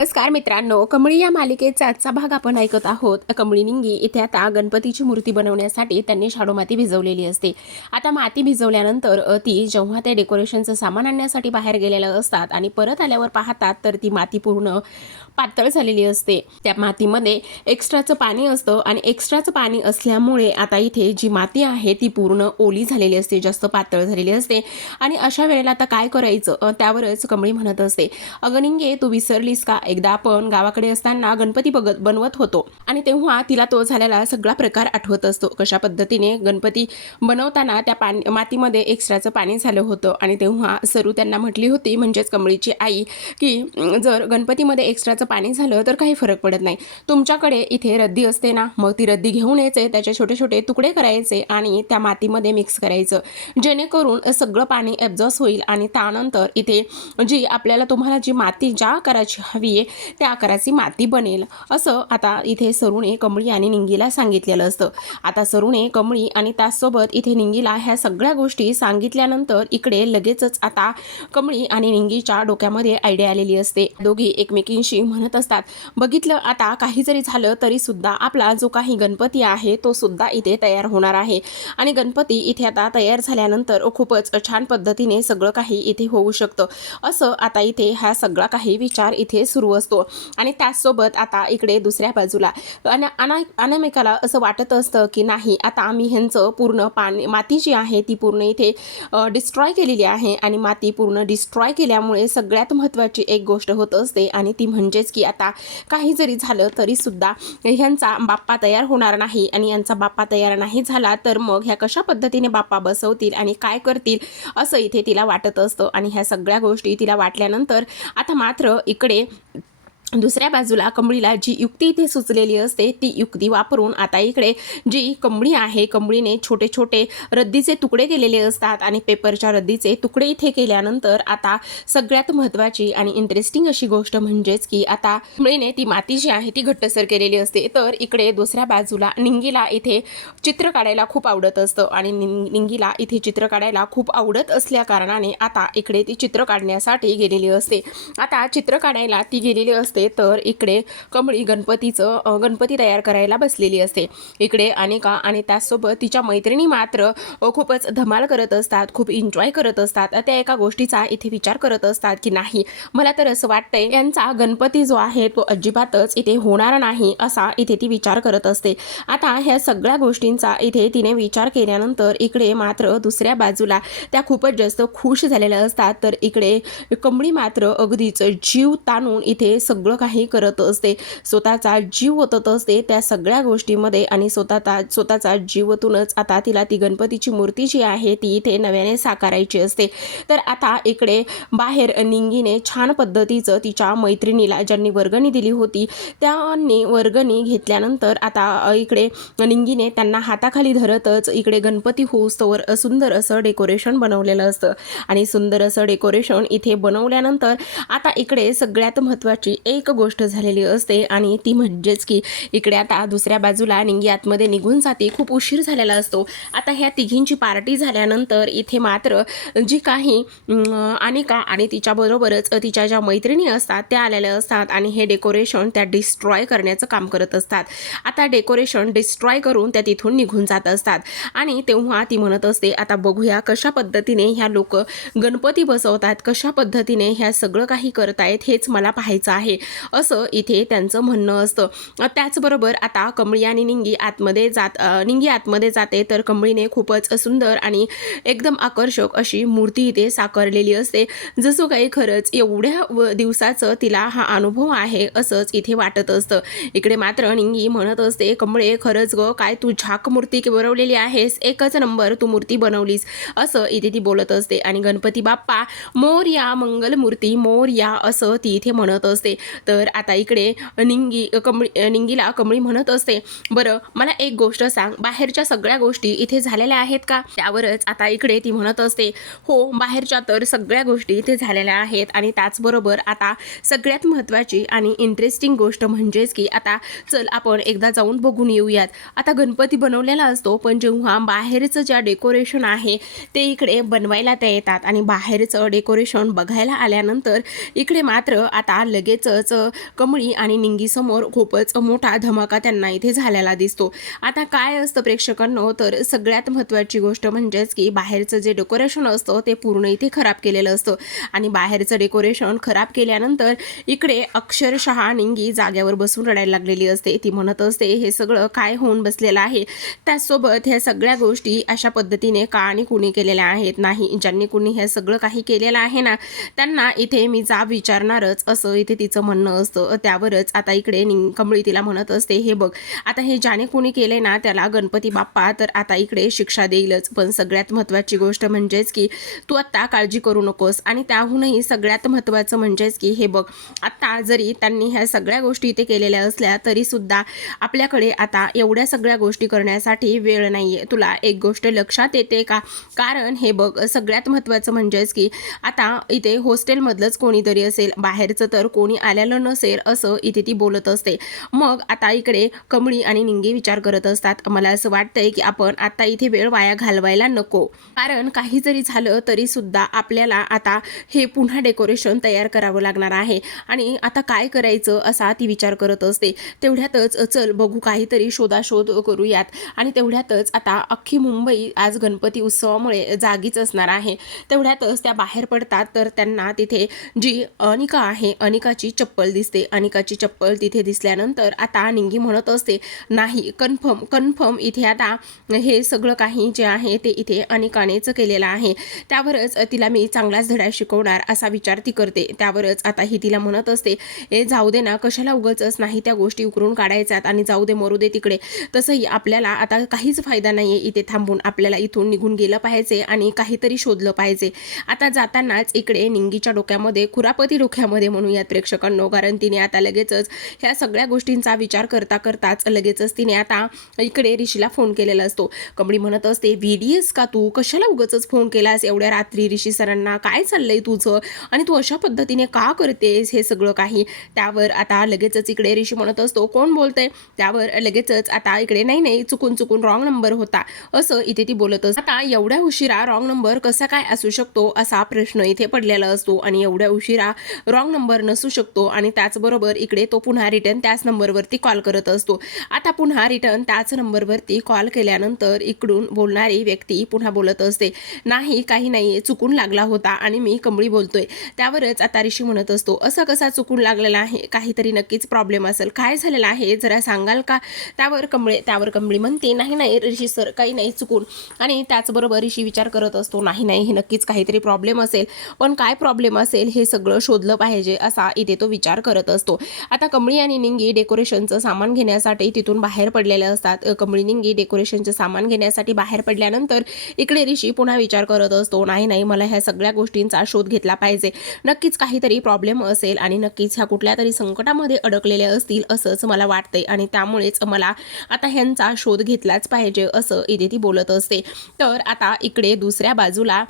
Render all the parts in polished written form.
नमस्कार मित्रांनो, कमळी या मालिकेचा आजचा भाग आपण ऐकत आहोत. कमळी निंगी इथे आता गणपतीची मूर्ती बनवण्यासाठी त्यांनी शाडू माती भिजवलेली असते. आता माती भिजवल्यानंतर ती जेव्हा ते डेकोरेशनचं सामान आणण्यासाठी बाहेर गेलेलं असतात आणि परत आल्यावर पाहतात तर ती माती पूर्ण पातळ झालेली असते. त्या मातीमध्ये एक्स्ट्राचं पाणी असतं आणि एक्स्ट्राचं पाणी असल्यामुळे आता इथे जी माती आहे ती पूर्ण ओली झालेली असते, जास्त पातळ झालेली असते. आणि अशा वेळेला आता काय करायचं त्यावरच कमळी म्हणत असते, अगं निंगे, तू विसरलीस का? एकदा आपण गावाकडे असताना गणपती बनवत होतो आणि तेव्हा तिला तो झालेला सगळा प्रकार आठवत असतो. कशा पद्धतीने गणपती बनवताना त्या मातीमध्ये एक्स्ट्राचं पाणी झालं होतं आणि तेव्हा सरू त्यांना म्हटली होती, म्हणजेच कमळीची आई, की जर गणपतीमध्ये एक्स्ट्राचं पाणी झालं तर काही फरक पडत नाही. तुमच्याकडे इथे रद्दी असते ना, मग ती रद्दी घेऊन यायचे, त्याचे छोटे छोटे तुकडे करायचे आणि त्या मातीमध्ये मिक्स करायचं, जेणेकरून सगळं पाणी ॲब्झॉर्ब होईल आणि त्यानंतर इथे जी आपल्याला तुम्हाला जी माती ज्या आकाराची हवी आहे त्या आकाराची माती बनेल, असं आता इथे सरूने कमळी आणि निंगीला सांगितलेलं असतं. आता सरूने कमळी आणि त्याचसोबत इथे निंगीला ह्या सगळ्या गोष्टी सांगितल्यानंतर इकडे लगेचच आता कमळी आणि निंगीच्या डोक्यामध्ये आयडिया आलेली असते. दोघी एकमेकींशी म्हणत असतात, बघितलं, आता काही जरी झालं तरी सुद्धा आपला जो काही गणपती आहे तो सुद्धा इथे तयार होणार आहे आणि गणपती इथे आता तयार झाल्यानंतर खूपच छान पद्धतीने सगळं काही इथे होऊ शकतं, असं आता इथे हा सगळा काही विचार इथे सुरू असतो. आणि त्याचसोबत आता इकडे दुसऱ्या बाजूला अनामिकाला असं वाटत असतं की नाही, आता आम्ही ह्यांचं पूर्ण माती जी आहे ती पूर्ण इथे डिस्ट्रॉय केलेली आहे आणि माती पूर्ण डिस्ट्रॉय केल्यामुळे सगळ्यात महत्त्वाची एक गोष्ट होत असते आणि ती म्हणजेच की आता काही जरी झालं तरी सुद्धा ह्यांचा बाप्पा तयार होणार नाही आणि यांचा बाप्पा तयार नाही झाला तर मग ह्या कशा पद्धतीने बाप्पा बसवतील आणि काय करतील, असं इथे तिला वाटत असतं. आणि ह्या सगळ्या गोष्टी तिला वाटल्यानंतर आता मात्र इकडे दुसऱ्या बाजूला कमळीला जी युक्ती इथे सुचलेली असते ती युक्ती वापरून आता इकडे जी कमळी आहे, कमळीने छोटे छोटे रद्दीचे तुकडे केलेले असतात आणि पेपरच्या रद्दीचे तुकडे इथे केल्यानंतर आता सगळ्यात महत्त्वाची आणि इंटरेस्टिंग अशी गोष्ट म्हणजेच की आता कमळीने ती माती जी आहे ती घट्टसर केलेली असते. तर इकडे दुसऱ्या बाजूला निंगीला इथे चित्र काढायला खूप आवडत असतं आणि निंगीला इथे चित्र काढायला खूप आवडत असल्या कारणाने आता इकडे ती चित्र काढण्यासाठी गेलेली असते. आता चित्र काढायला ती गेलेली असते तर इकडे कमळी गणपती तयार करायला बसलेली असते. इकडे अनिका आणि त्याचसोबत तिच्या मैत्रिणी मात्र खूपच धमाल करत असतात, खूप एन्जॉय करत असतात. त्या एका गोष्टीचा इथे विचार करत असतात की नाही, मला तर असं वाटतंय यांचा गणपती जो आहे तो अजिबातच इथे होणार नाही, असा इथे ती विचार करत असते. आता ह्या सगळ्या गोष्टींचा इथे तिने विचार केल्यानंतर इकडे मात्र दुसऱ्या बाजूला त्या खूपच जास्त खुश झालेल्या असतात. तर इकडे कमळी मात्र अगदीच जीव ताणून इथे सगळं काही करत असते, स्वतःचा जीव ओतत असते त्या सगळ्या गोष्टीमध्ये आणि स्वतःचा जीवतूनच आता तिला ती गणपतीची मूर्ती जी आहे ती इथे नव्याने साकारायची असते. तर आता इकडे बाहेर निंगीने छान पद्धतीचं तिच्या मैत्रिणीला ज्यांनी वर्गणी दिली होती त्यांनी वर्गणी घेतल्यानंतर आता इकडे निंगीने त्यांना हाताखाली धरतच इकडे गणपती होऊस्तवर सुंदर असं डेकोरेशन बनवलेलं असतं आणि सुंदर असं डेकोरेशन इथे बनवल्यानंतर आता इकडे सगळ्यात महत्त्वाची एक गोष्ट झालेली असते आणि ती म्हणजेच की इकडे आता दुसऱ्या बाजूला निंगी आतमध्ये निघून जाते, खूप उशीर झालेला असतो. आता ह्या तिघींची पार्टी झाल्यानंतर इथे मात्र जी काही अनिका आणि तिच्याबरोबरच तिच्या ज्या मैत्रिणी असतात त्या आलेल्या असतात आणि हे डेकोरेशन त्या डिस्ट्रॉय करण्याचं काम करत असतात. आता डेकोरेशन डिस्ट्रॉय करून त्या तिथून निघून जात असतात आणि तेव्हा ती म्हणत असते, आता बघूया कशा पद्धतीने ह्या लोक गणपती बसवतात, कशा पद्धतीने ह्या सगळं काही करतायत, हेच मला पाहायचं आहे, असं इथे त्यांचं म्हणणं असतं. त्याचबरोबर आता कमळी आणि निंगी आतमध्ये जाते तर कमळीने खूपच सुंदर आणि एकदम आकर्षक अशी मूर्ती इथे साकारलेली असते, जसं काही खरंच एवढ्या दिवसाचं तिला हा अनुभव आहे असंच इथे वाटत असतं. इकडे मात्र निंगी म्हणत असते, कमळे, खरंच ग, काय तू झाक मूर्ती बनवलेली आहेस, एकच नंबर तू मूर्ती बनवलीस, असं इथे ती बोलत असते आणि गणपती बाप्पा मोरया, मंगलमूर्ती मोरया, असं ती इथे म्हणत असते. तर आता इकडे निंगीला कमळी म्हणत असते, बरं मला एक गोष्ट सांग, बाहेरच्या सगळ्या गोष्टी इथे झालेल्या आहेत का? त्यावरच आता इकडे ती म्हणत असते, हो, बाहेरच्या तर सगळ्या गोष्टी इथे झालेल्या आहेत आणि त्याचबरोबर आता सगळ्यात महत्त्वाची आणि इंटरेस्टिंग गोष्ट म्हणजेच की आता चल आपण एकदा जाऊन बघून येऊयात. आता गणपती बनवलेला असतो पण जेव्हा बाहेरचं ज्या डेकोरेशन आहे ते इकडे बनवायला त्या येतात आणि बाहेरचं डेकोरेशन बघायला आल्यानंतर इकडे मात्र आता लगेचच त्यावरच कमळी आणि निंगीसमोर खूपच मोठा धमाका त्यांना इथे झालेला दिसतो. आता काय असतं प्रेक्षकांनो, तर सगळ्यात महत्त्वाची गोष्ट म्हणजेच की बाहेरचं जे डेकोरेशन असतं ते पूर्ण इथे खराब केलेलं असतं आणि बाहेरचं डेकोरेशन खराब केल्यानंतर इकडे अक्षरशः निंगी जाग्यावर बसून रडायला लागलेली असते. ती म्हणत असते हे सगळं काय होऊन बसलेलं आहे. त्याचसोबत ह्या सगळ्या गोष्टी अशा पद्धतीने का आणि कुणी केलेल्या आहेत. नाही, ज्यांनी कुणी हे सगळं काही केलेलं आहे ना त्यांना इथे मी जाब विचारणारच, असं इथे तिचं म्हणणं असतं. त्यावरच आता इकडे कमळी तिला म्हणत असते हे बघ, आता हे ज्याने कुणी केले ना त्याला गणपती बाप्पा तर आता इकडे शिक्षा देईलच. पण सगळ्यात महत्त्वाची गोष्ट म्हणजेच की तू आत्ता काळजी करू नकोस. आणि त्याहूनही सगळ्यात महत्त्वाचं म्हणजेच की हे बघ, आत्ता जरी त्यांनी ह्या सगळ्या गोष्टी इथे केलेल्या असल्या तरी सुद्धा आपल्याकडे आता एवढ्या सगळ्या गोष्टी करण्यासाठी वेळ नाहीये. तुला एक गोष्ट लक्षात येते का? कारण हे बघ, सगळ्यात महत्त्वाचं म्हणजेच की आता इथे हॉस्टेलमधलंच कोणीतरी असेल, बाहेरचं तर कोणी आलेलं नसेल, असं इथे ती बोलत असते. मग आता इकडे कमळी आणि निंगी विचार करत असतात, मला असं वाटतंय की आपण आता इथे वेळ वाया घालवायला नको, कारण काही जरी झालं तरी सुद्धा आपल्याला आता हे पुन्हा डेकोरेशन तयार करावं लागणार आहे आणि आता काय करायचं असा ती विचार करत असते. तेवढ्यातच चल बघू काहीतरी शोधाशोध करूयात. आणि तेवढ्यातच आता अख्खी मुंबई आज गणपती उत्सवामुळे जागीच असणार आहे. तेवढ्यातच त्या बाहेर पडतात तर त्यांना तिथे जी अनिका आहे, अनिकाची चप्पल दिसते. अनिकाची चप्पल तिथे दिसल्यानंतर आता निंगी म्हणत असते नाही, कन्फर्म इथे आता हे सगळं काही जे आहे ते इथे अनिकानेच केलेलं आहे. त्यावरच तिला मी चांगलाच धडा शिकवणार असा विचार ती करते. त्यावरच आता ही तिला म्हणत असते ए जाऊ दे ना, कशाला उगाचच नाही त्या गोष्टी उकरून काढायच्यात आणि जाऊ दे मरू दे तिकडे. तसंही आपल्याला आता काहीच फायदा नाहीये इथे थांबून, आपल्याला इथून निघून गेलं पाहिजे आणि काहीतरी शोधलं पाहिजे. आता जातानाच इकडे निंगीच्या डोक्यामध्ये, खुरापती डोक्यामध्ये म्हणूयात प्रेक्षकांनो, कारण तिने आता लगेचच ह्या सगळ्या गोष्टींचा विचार करताच लगेचच तिने आता इकडे ऋषीला फोन केलेला असतो. कमळी म्हणत असते व्हिडिओस का तू, कशाला उगाचच फोन केलास एवढ्या रात्री ऋषी सरांना, काय चाललंय तुझं आणि तू अशा पद्धतीने का करतेस हे सगळं काही. त्यावर आता लगेचच इकडे ऋषी म्हणत असतो कोण बोलतंय. त्यावर लगेचच आता इकडे नाही चुकून रॉंग नंबर होता, असं इथे ती बोलत असते. आता एवढ्या उशिरा रॉंग नंबर कसा काय असू शकतो असा प्रश्न इथे पडलेला असतो आणि एवढ्या उशिरा रॉंग नंबर नसू शकतो. आणि त्याचबरोबर इकडे तो पुन्हा रिटर्न त्याच नंबरवरती कॉल करत असतो. आता पुन्हा रिटर्न त्याच नंबरवरती कॉल केल्यानंतर इकडून बोलणारी व्यक्ती पुन्हा बोलत असते नाही काही नाही, चुकून लागला होता आणि मी कमळी बोलतोय. त्यावरच आता ऋषी म्हणत असतो असं कसा चुकून लागलेला आहे, काहीतरी नक्कीच प्रॉब्लेम असेल, काय झालेलं आहे जरा सांगाल का. त्यावर कमळी म्हणते नाही ऋषी सर काही नाही चुकून. आणि त्याचबरोबर ऋषी विचार करत असतो नाही हे नक्कीच काहीतरी प्रॉब्लेम असेल, पण काय प्रॉब्लेम असेल हे सगळं शोधलं पाहिजे असा इथे तो विचार करत असतो. आता कमळी आणि निंगी डेकोरेशनचं सामान घेण्यासाठी तिथून बाहेर पडलेले असतात. कमळी निंगी डेकोरेशनचं सामान घेण्यासाठी बाहेर पडल्यानंतर इकडे ऋषी पुन्हा विचार करत असतो नाही मला ह्या सगळ्या गोष्टींचा शोध घेतला पाहिजे, नक्कीच काहीतरी प्रॉब्लेम असेल आणि नक्कीच ह्या कुठल्या तरी संकटामध्ये अडकलेले असतील असंच मला वाटतंय आणि त्यामुळेच मला आता ह्यांचा शोध घेतलाच पाहिजे असं इथे ती बोलत असते. तर आता इकडे दुसऱ्या बाजूला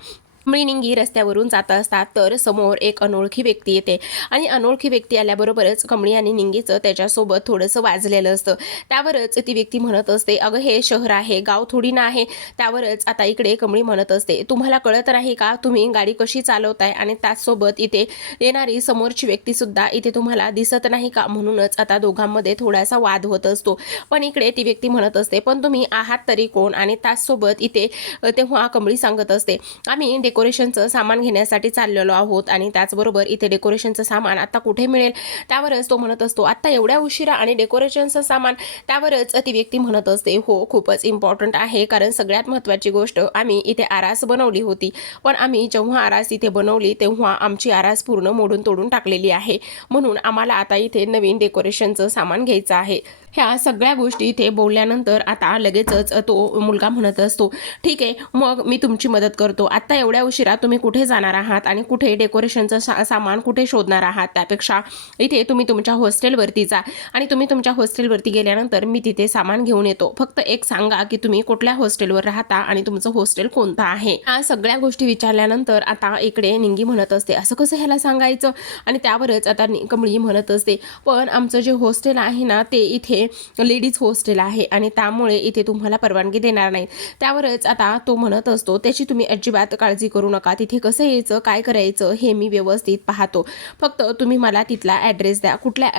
कमळी निंगी रस्त्यावरून जात असतात तर समोर एक अनोळखी व्यक्ती येते आणि अनोळखी व्यक्ती आल्याबरोबरच कमळी आणि निंगीचं त्याच्यासोबत थोडंसं वाजलेलं असतं. त्यावरच ती व्यक्ती म्हणत असते अगं हे शहर आहे, गाव थोडी ना आहे. त्यावरच आता इकडे कमळी म्हणत असते तुम्हाला कळत नाही का तुम्ही गाडी कशी चालवताय आणि त्याचसोबत इथे येणारी समोरची व्यक्ती सुद्धा इथे तुम्हाला दिसत नाही का. म्हणूनच आता दोघांमध्ये थोडासा वाद होत असतो. पण इकडे ती व्यक्ती म्हणत असते पण तुम्ही आहात तरी कोण. आणि त्याचसोबत इथे तेव्हा कमळी सांगत असते आम्ही डेकोरेशनचं सामान घेण्यासाठी चाललेलो आहोत आणि त्याचबरोबर इथे डेकोरेशनचं सामान आता कुठे मिळेल. त्यावरच तो म्हणत असतो आता एवढ्या उशिरा आणि डेकोरेशनचं सामान. त्यावरच ती व्यक्ती म्हणत असते हो खूपच इम्पॉर्टंट आहे, कारण सगळ्यात महत्त्वाची गोष्ट आम्ही इथे आरास बनवली होती, पण आम्ही जेव्हा आरास इथे बनवली तेव्हा आमची आरास पूर्ण मोडून तोडून टाकलेली आहे, म्हणून आम्हाला आता इथे नवीन डेकोरेशनचं सामान घ्यायचं आहे. ह्या सगळ्या गोष्टी इथे बोलल्यानंतर आता लगेचच तो मुलगा म्हणत असतो ठीक आहे मग मी तुमची मदत करतो. आता एवढ्या उशिरा तुम्ही कुठे जाणार आहात आणि कुठे डेकोरेशनचं सामान कुठे शोधणार आहात, त्यापेक्षा इथे तुम्ही तुमच्या हॉस्टेलवरती जा आणि तुम्ही तुमच्या हॉस्टेलवरती गेल्यानंतर मी तिथे सामान घेऊन येतो. फक्त एक सांगा की तुम्ही कुठल्या हॉस्टेलवर राहता आणि तुमचं हॉस्टेल कोणतं आहे. ह्या सगळ्या गोष्टी विचारल्यानंतर आता इकडे निंगी म्हणत असते असं कसं ह्याला सांगायचं. आणि त्यावरच आता कमळी म्हणत असते पण आमचं जे हॉस्टेल आहे ना ते इथे लेडीज हॉस्टेल आहे आणि त्यामुळे इथे तुम्हाला परवानगी देणार नाही. त्यावरच आता तो म्हणत असतो त्याची तुम्ही अजिबात काळजी करू नका, तिथे कसं यायचं काय करायचं हे मी व्यवस्थित पाहतो, फक्त तुम्ही मला तिथला ॲड्रेस द्या, कुठल्या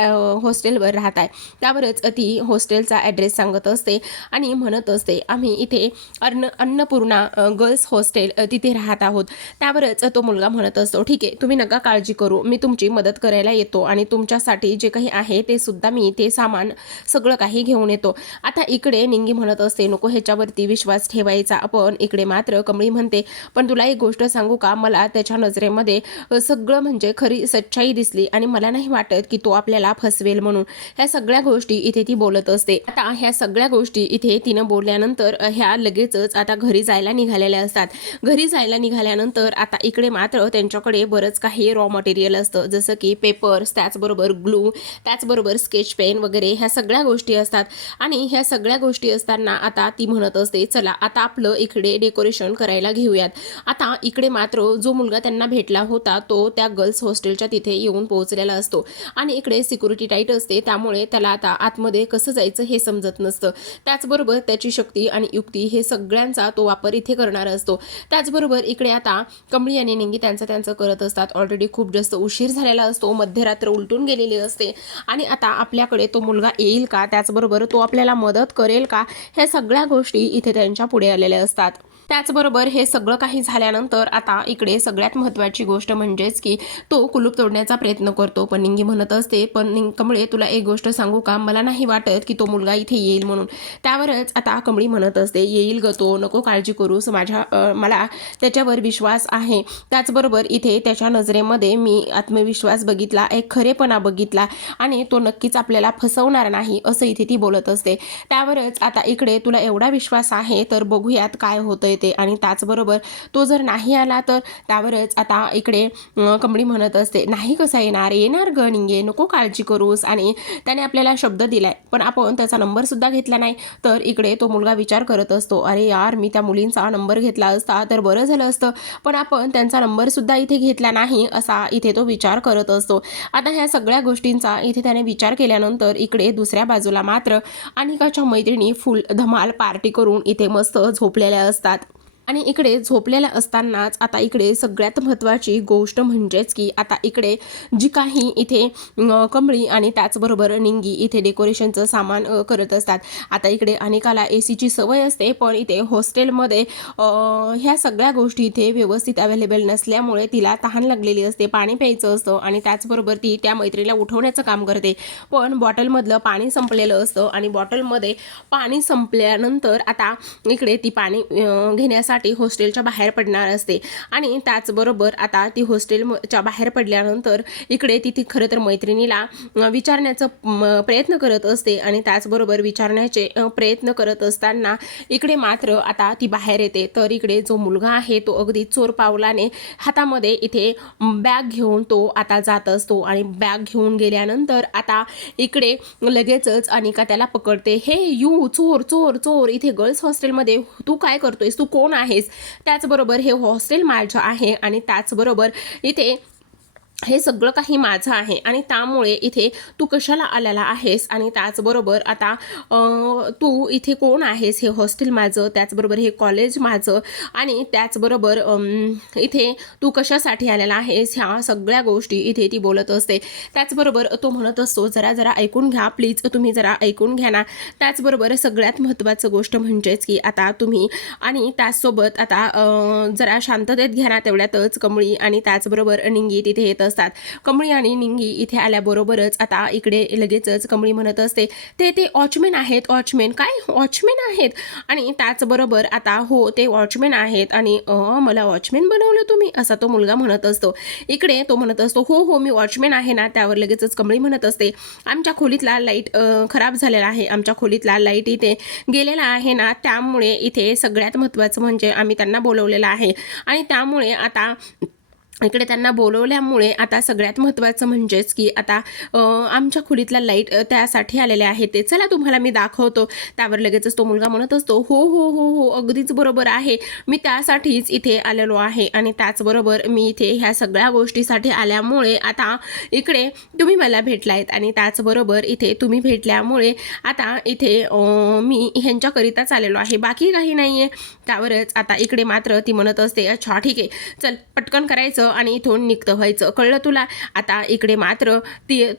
हॉस्टेलवर राहताय. त्यावरच ती हॉस्टेलचा ॲड्रेस सांगत असते आणि म्हणत असते आम्ही इथे अन्नपूर्णा गर्ल्स हॉस्टेल तिथे राहत आहोत. त्यावरच तो मुलगा म्हणत असतो ठीक आहे, तुम्ही नका काळजी करू, मी तुमची मदत करायला येतो आणि तुमच्यासाठी जे काही आहे ते सुद्धा मी ते सामान सगळं काही घेऊन येतो. आता इकडे निंगी म्हणत असते नको ह्याच्यावरती विश्वास ठेवायचा. पण इकडे मात्र कमळी म्हणते पण तुला एक गोष्ट सांगू का, मला त्याच्या नजरेमध्ये सगळं म्हणजे खरी सच्चाई दिसली आणि मला नाही वाटत की तो आपल्याला फसवेल म्हणून. ह्या सगळ्या गोष्टी इथे ती बोलत असते. आता ह्या सगळ्या गोष्टी इथे तिनं बोलल्यानंतर ह्या लगेचच आता घरी जायला निघालेल्या असतात. घरी जायला निघाल्यानंतर आता इकडे मात्र त्यांच्याकडे बरंच काही रॉ मटेरियल असतं, जसं की पेपर्स, त्याचबरोबर ग्लू, त्याचबरोबर स्केच पेन वगैरे ह्या सगळ्या गोष्टी असतात. आणि ह्या सगळ्या गोष्टी असताना आता ती म्हणत असते चला आता आपलं इकडे डेकोरेशन करायला घेऊयात. आता इकडे मात्र जो मुलगा त्यांना भेटला होता तो त्या गर्ल्स हॉस्टेलच्या तिथे येऊन पोहोचलेला असतो आणि इकडे सिक्युरिटी टाईट असते, त्यामुळे त्याला आता आतमध्ये कसं जायचं हे समजत नसतं. त्याचबरोबर त्याची शक्ती आणि युक्ती हे सगळ्यांचा तो वापर इथे करणार असतो. त्याचबरोबर इकडे आता कमळी आणि निंगी त्यांचं करत असतात. ऑलरेडी खूप जास्त उशीर झालेला असतो, मध्यरात्र उलटून गेलेली असते आणि आता आपल्याकडे तो मुलगा येईल का, त्याचबरोबर तो आपल्याला मदत करेल का, ह्या सगळ्या गोष्टी इथे त्यांच्या पुढे आलेल्या असतात. त्याचबरोबर हे सगळं काही झाल्यानंतर आता इकडे सगळ्यात महत्त्वाची गोष्ट म्हणजेच की तो कुलूप तोडण्याचा प्रयत्न करतो. पण निंगी म्हणत असते पण कमळे तुला एक गोष्ट सांगू का, मला नाही वाटत की तो मुलगा इथे येईल म्हणून. त्यावरच आता कमळी म्हणत असते येईल ग तो, नको काळजी करूस, मला त्याच्यावर विश्वास आहे. त्याचबरोबर इथे त्याच्या नजरेमध्ये मी आत्मविश्वास बघितला, एक खरेपणा बघितला आणि तो नक्कीच आपल्याला फसवणार नाही असं इथे ती बोलत असते. त्यावरच आता इकडे तुला एवढा विश्वास आहे तर बघूयात काय होतंय ते, आणि त्याचबरोबर तो जर नाही आला तर. त्यावरच आता इकडे कमळी म्हणत असते नाही कसा येणार, येणार ग निंगे, नको काळजी करूस, आणि त्याने आपल्याला शब्द दिलाय पण आपण त्याचा नंबर सुद्धा घेतला नाही. तर इकडे तो मुलगा विचार करत असतो अरे यार मी त्या मुलींचा नंबर घेतला असता तर बरं झालं असतं, पण आपण त्यांचा नंबर सुद्धा इथे घेतला नाही असा इथे तो विचार करत असतो. आता ह्या सगळ्या गोष्टींचा इथे त्याने विचार केल्यानंतर इकडे दुसऱ्या बाजूला मात्र अनिकाच्या मैत्रिणी फुल धमाल पार्टी करून इथे मस्त झोपलेल्या असतात. आणि इकडे झोपलेल्या असतानाच आता इकडे सगळ्यात महत्त्वाची गोष्ट म्हणजेच की आता इकडे जी काही इथे कमळी आणि त्याचबरोबर निंगी इथे डेकोरेशनचं सामान करत असतात. आता इकडे अनिकाला एसीची सवय असते, पण इथे हॉस्टेलमध्ये ह्या सगळ्या गोष्टी इथे व्यवस्थित अवेलेबल नसल्यामुळे तिला तहान लागलेली असते, पाणी प्यायचं असतं आणि त्याचबरोबर ती त्या मैत्रीला उठवण्याचं काम करते. पण बॉटलमधलं पाणी संपलेलं असतं आणि बॉटलमध्ये पाणी संपल्यानंतर आता इकडे ती पाणी घेण्यासाठी हॉस्टेलच्या बाहेर पडणार असते. आणि त्याचबरोबर आता ती हॉस्टेलच्या बाहेर पडल्यानंतर इकडे ती खरं तर मैत्रिणीला विचारण्याचा प्रयत्न करत असते आणि त्याचबरोबर विचारण्याचे प्रयत्न करत असताना इकडे मात्र आता ती बाहेर येते. तर इकडे जो मुलगा आहे तो अगदी चोर पावलाने हातामध्ये इथे बॅग घेऊन तो आता जात असतो आणि बॅग घेऊन गेल्यानंतर आता इकडे लगेचच अनिका त्याला पकडते. हे यू चोर चोर चोर, इथे गर्ल्स हॉस्टेलमध्ये तू काय करतोयस, तू कोण आहेस, त्याचबरोबर हे हॉस्टेल माझं आहे आणि त्याचबरोबर इथे हे सगळं काही माझं आहे आणि त्यामुळे इथे तू कशाला आलेला आहेस, आणि त्याचबरोबर आता तू इथे कोण आहेस, हे हॉस्टेल माझं, त्याचबरोबर हे कॉलेज माझं, आणि त्याचबरोबर इथे तू कशासाठी आलेला आहेस, ह्या सगळ्या गोष्टी इथे ती बोलत असते. त्याचबरोबर तो म्हणत असतो जरा जरा ऐकून घ्या प्लीज, तुम्ही जरा ऐकून घ्या ना. त्याचबरोबर सगळ्यात महत्त्वाचं गोष्ट म्हणजेच की आता तुम्ही आणि त्याचसोबत आता जरा शांततेत घ्या ना. तेवढ्यातच कमळी आणि त्याचबरोबर निंगी तिथे येत असतात. कमळी आणि निंगी इथे आल्याबरोबरच आता इकडे लगेचच कमळी म्हणत असते ते वॉचमॅन आहेत. वॉचमॅन काय, वॉचमॅन आहेत, आणि त्याचबरोबर आता हो ते वॉचमॅन आहेत आणि मला वॉचमॅन बनवलं तुम्ही, असा तो मुलगा म्हणत असतो. इकडे तो म्हणत असतो हो हो मी वॉचमॅन आहे ना. त्यावर लगेचच कमळी म्हणत असते आमच्या खोलीतला लाईट खराब झालेला आहे, आमच्या खोलीतला लाईट इथे गेलेला आहे ना, त्यामुळे इथे सगळ्यात महत्त्वाचं म्हणजे आम्ही त्यांना बोलवलेलं आहे आणि त्यामुळे आता इकडे त्यांना बोलवल्यामुळे आता सगळ्यात महत्त्वाचं म्हणजेच की आता आमच्या खोलीतला लाईट त्यासाठी आलेले आहे ते, चला तुम्हाला मी दाखवतो. त्यावर लगेचच तो मुलगा म्हणत असतो, हो हो हो हो अगदीच बरोबर आहे, मी त्यासाठीच इथे आलेलो आहे. आणि त्याचबरोबर मी इथे ह्या सगळ्या गोष्टीसाठी आल्यामुळे आता इकडे तुम्ही मला भेटलायत आणि त्याचबरोबर इथे तुम्ही भेटल्यामुळे आता इथे मी ह्यांच्याकरिताच आलेलो आहे, बाकी काही नाही आहे. त्यावरच आता इकडे मात्र ती म्हणत असते, अच्छा ठीक आहे, चल पटकन करायचं आणि इथून निघतं व्हायचं, कळलं तुला. आता इकडे मात्र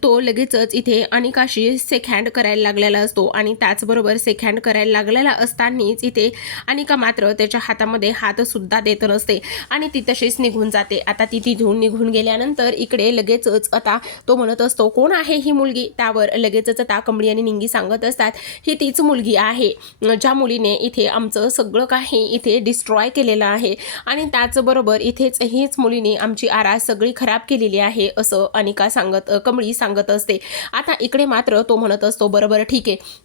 तो लगेचच इथे अनिकाशी शेक हँड करायला लागलेला असतो आणि त्याचबरोबर शेक हँड करायला लागलेला असतानाच इथे अनिका मात्र त्याच्या हातामध्ये हात सुद्धा देत नसते आणि ती तशीच निघून जाते. आता ती तिथून निघून गेल्यानंतर इकडे लगेचच आता तो म्हणत असतो, कोण आहे ही मुलगी. त्यावर लगेचच आता कमळी आणि निंगी सांगत असतात, ही तीच मुलगी आहे ज्या मुलीने इथे आमचं सगळं काही इथे डिस्ट्रॉय केलेलं आहे आणि त्याचबरोबर इथेच हीच मुलीने आमची आरास सगळी खराब केलेली आहे, असं अनिका कमळी सांगत असते. आता इकडे मात्र तो म्हणत असतो, बरोबर ठीक आहे,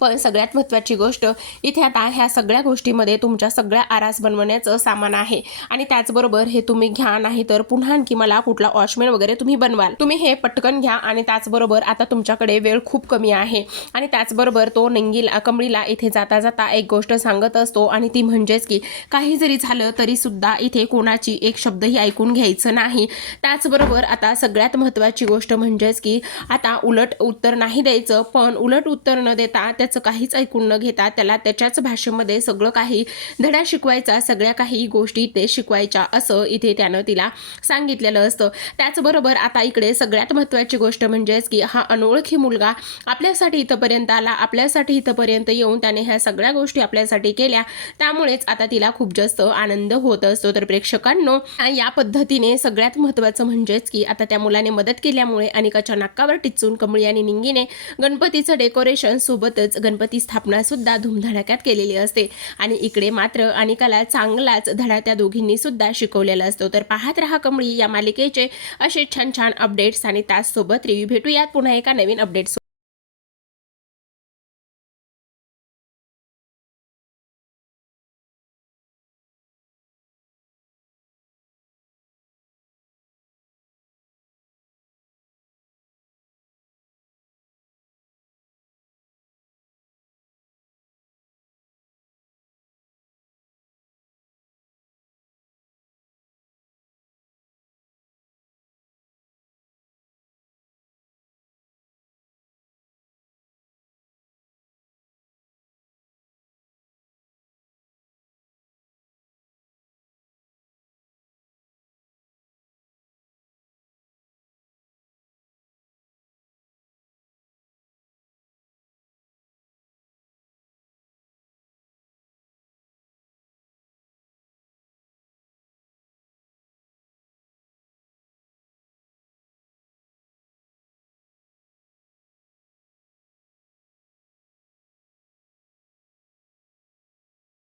पण सगळ्यात महत्त्वाची गोष्ट इथे आता ह्या सगळ्या गोष्टीमध्ये तुमच्या सगळ्या आरास बनवण्याचं सामान आहे आणि त्याचबरोबर हे तुम्ही घ्या, नाही तर पुन्हा आणखी मला कुठला वॉचमॅन वगैरे तुम्ही बनवाल, तुम्ही हे पटकन घ्या. आणि त्याचबरोबर आता तुमच्याकडे वेळ खूप कमी आहे. आणि त्याचबरोबर तो कमळीला इथे जाता जाता एक गोष्ट सांगत असतो आणि ती म्हणजेच की काही जरी झालं तरी सुद्धा इथे कोणाची एक शब्दही ऐकून घ्यायचं नाही. त्याचबरोबर आता सगळ्यात महत्त्वाची गोष्ट म्हणजेच की आता उलट उत्तर नाही द्यायचं, पण उलट उत्तर न देता त्याचं काहीच ऐकून न घेता त्याला त्याच्याच भाषेमध्ये सगळं काही धडा शिकवायचा, सगळ्या काही गोष्टी ते शिकवायच्या, असं इथे त्यानं तिला सांगितलेलं असतं. त्याचबरोबर आता इकडे सगळ्यात महत्त्वाची गोष्ट म्हणजेच की हा अनोळखी मुलगा आपल्यासाठी इथंपर्यंत आला, आपल्यासाठी इथंपर्यंत येऊन त्याने ह्या सगळ्या गोष्टी आपल्यासाठी केल्या, त्यामुळेच आता तिला खूप जास्त आनंद होत असतो. तर प्रेक्षकांनो, या पद्धतीने सगळ्यात महत्त्वाचं म्हणजेच की आता त्या मुलाने मदत केल्यामुळे अनिकाच्या नाकावर टिचून कमळी आणि निंगीने गणपतीचं डेकोरेशन सोबतच गणपती स्थापना सुद्धा धूमधडाक्यात केलेली असते आणि इकडे मात्र अनिकाला चांगलाच धडा त्या दोघींनी सुद्धा शिकवलेला असतो. तर पाहत रहा कमळी या मालिकेचे असे छान छान अपडेट्स आणि त्याचसोबत रिव्ह्यू. भेटूयात पुन्हा एका नवीन अपडेट्स.